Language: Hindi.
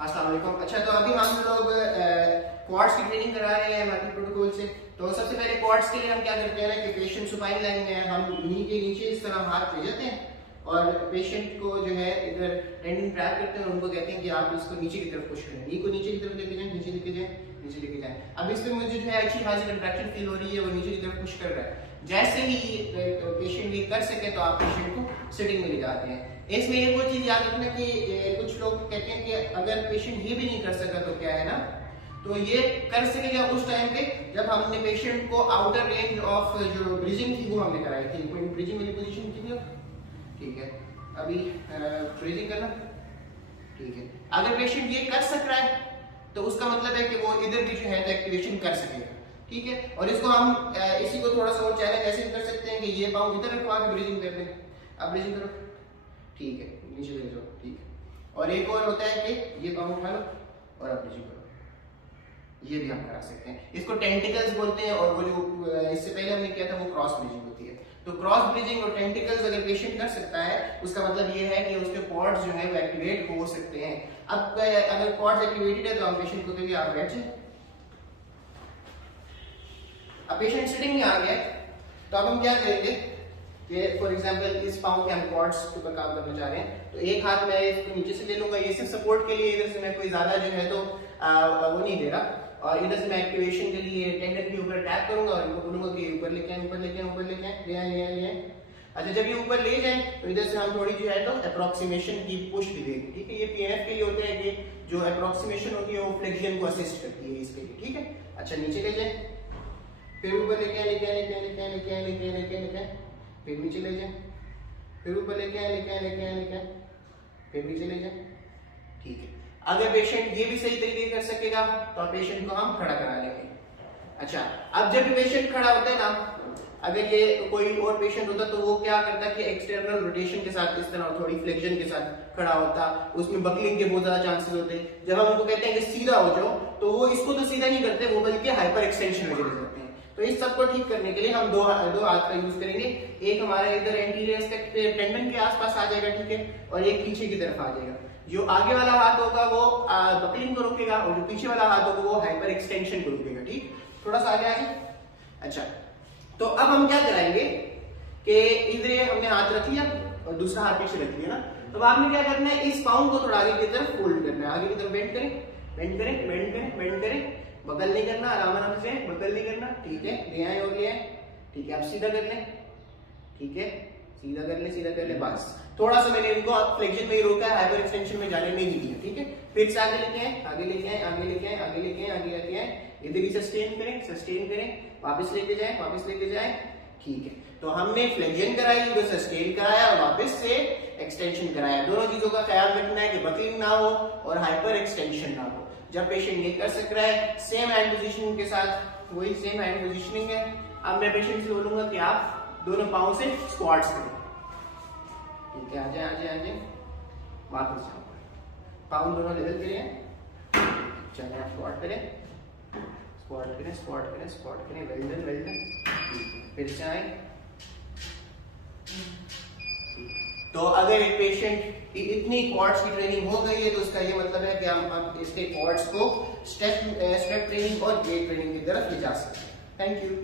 अस्सलाम वालेकुम। अच्छा, तो अभी हम लोग क्वाड्स की ट्रेनिंग करा रहे हैं मार्केट प्रोटोकॉल से। तो सबसे पहले क्वाड्स के लिए हम क्या करते हैं ना कि पेशेंट सुपाइन लाइन में हम नी के नीचे इस तरह हाथ ले जाते हैं और पेशेंट को जो है इधर टेंडन ट्रैप करते हैं और उनको कहते हैं कि आप इसको नीचे की तरफ पुश करें, नी को नीचे की तरफ लेके जाएं, नीचे लेके जाएं, नीचे लेके जाएं। अब इसमें मुझे जो है अच्छी खासी कंट्रैक्शन फील हो रही है, वो नीचे की तरफ पुश कर रहा है। जैसे ही पेशेंट ये कर सके तो आप पेशेंट को सिटिंग में ले जाते हैं। इसमें एक वो चीज याद रखना कि कुछ लोग कहते हैं कि अगर पेशेंट ये भी नहीं कर सका तो क्या है ना, तो ये कर सकेगा उस टाइम पे जब हमने पेशेंट को आउटर रेंज ऑफ जो ब्रीजिंग थी वो हमने कराई थी। ब्रीजिंग वाली पोजीशन की थी, ठीक है। अभी ब्रीजिंग करना, ठीक है। अगर पेशेंट ये कर सक रहा है तो उसका मतलब है कि वो इधर भी जो है एक्टिवेशन कर सकेगा, ठीक है। और इसको हम इसी को थोड़ा सा और चैलेंज ऐसे कर सकते हैं कि ये पाँव इधर रखवा के ब्रीजिंग कर लें। अब ब्रीजिंग करो, ठीक है, नीचे ले जाओ, ठीक है। और एक और होता है कि ये पाँव उठा लो और आप ब्रीजिंग करो, ये भी हम करा सकते हैं। इसको टेंटिकल्स बोलते हैं और वो जो इससे पहले हमने किया था वो क्रॉस ब्रीजिंग होती है। तो क्रॉस ब्रीजिंग और टेंटिकल्स अगर पेशेंट कर सकता है उसका मतलब ये है कि उसके कॉर्ड्स जो है वो एक्टिवेट हो सकते हैं। अब अगर कॉर्ड्स एक्टिवेटेड है तो हम पेशेंट को कहेंगे आप बैठ जाइए। अब पेशेंट सिटिंग में आ गया तो अब हम क्या करेंगे कि फॉर एग्जांपल इस पाँव के हम कॉर्ड्स के ऊपर काम करना चाह रहे हैं, तो एक हाथ मैं इसको नीचे से ले लूंगा, ये सिर्फ सपोर्ट के लिए, इधर से मैं कोई ज्यादा जो है तो वो नहीं दे रहा, और इधर से मैं एक्टिवेशन के लिए टेंडन के ऊपर टैप करूंगा और इनको बोलूंगा कि ऊपर लेके आए, ऊपर लेके आए, ऊपर लेके आए, ले आए, ले आए, ले आए। अच्छा, जब ये ऊपर ले जाए तो इधर से हम थोड़ी जो है तो अप्रोक्सीमेशन की पुश भी देंगे, ठीक है। ये पीएनएफ के लिए होता है कि जो अप्रोक्सीमेशन होती है वो फ्लेक्शन को असिस्ट करती है इसके लिए, ठीक है। अच्छा, नीचे ले जाए, फिर ऊपर लेके आए, लेके आए, लेके आए, लेके आए, लेके आए, लेके आए, लेके आए, लेके आए, फिर नीचे ले जाए, फिर ऊपर लेके आए, लेके आए, लेके आए, लेके आए, फिर नीचे ले जाए, ठीक है। अगर पेशेंट ये भी सही तरीके कर सकेगा तो पेशेंट को हम खड़ा करा लेंगे। अच्छा, अब जब पेशेंट खड़ा होता है ना, अगर ये कोई और पेशेंट होता तो वो क्या करता कि एक्सटर्नल रोटेशन के साथ इस तरह थोड़ी फ्लेक्शन के साथ खड़ा होता, उसमें बकलिंग के बहुत ज्यादा चांसेस होते। जब हम उनको कहते हैं कि सीधा हो जाओ तो वो इसको तो सीधा नहीं करते, वो बल्कि हाइपर एक्सटेंशन में चले जाते हैं। तो इस सब को ठीक करने के लिए हम दो हाथ का यूज करेंगे। एक हमारा इधर एंटीरियर टेंडन के आसपास आ जाएगा, ठीक है, और एक पीछे की तरफ आ जाएगा। जो आगे वाला हाथ होगा वो बकलिंग को रोकेगा और जो पीछे वाला हाथ होगा वो हाइपर एक्सटेंशन को रोकेगा, ठीक। थोड़ा सा आगे आगे। अच्छा, तो अब हम क्या कराएंगे कि इधर हमने हाथ रख लिया और दूसरा हाथ पीछे रख लिया ना, तो आपने क्या करना है, इस पाँव को थोड़ा आगे की तरफ फोल्ड करना है, आगे की तरफ बेंड करें, बेंड करें, बेंड करें, बेंड करें, बगल नहीं करना, आराम से बगल नहीं करना, ठीक है। ले आए और ले आए, ठीक है। आप सीधा कर लें, ठीक है, सीधा कर ले, सीधा कर ले, बस। थोड़ा सा मैंने इनको फ्लेक्शन में ही रोका है, हाइपर एक्सटेंशन में जाने नहीं दिया, ठीक है। फिर से आगे लेके आए, आगे लेके आए, आगे लेके आए, आगे लेके आए, आगे लेके आए, इधर ही सस्टेन करें, सस्टेन करें, वापस लेके जाए, वापस लेके जाए, ठीक है। तो हमने फ्लेक्शन कराई, उधर सस्टेन कराया और वापस से एक्सटेंशन कराया। दोनों चीजों का ख्याल रखना है कि बकलिंग ना हो और हाइपर एक्सटेंशन ना हो। जब पेशेंट ये कर सक रहा है सेम हैंड पोजीशनिंग के साथ, वही सेम हैंड पोजीशनिंग है। अब मैं पेशेंट से बोलूंगा कि आप दोनों पाँव से स्क्वाट्स करें, ठीक है। आ जाए, आ जाए, आ जाए, वापस जाओ, पाँव दोनों लेवल करें, चलिए आप स्क्वाट करें, स्क्वाट करें, स्क्वाट करें, स्क्वाट करें, वेल डन, वेल डन। फिर से आए। तो अगर एक पेशेंट की इतनी क्वाड्स की ट्रेनिंग हो गई है तो उसका ये मतलब है कि हम अब इसके क्वाड्स को स्टेप ट्रेनिंग और वेट ट्रेनिंग की तरफ ले जा सकते हैं। Thank you.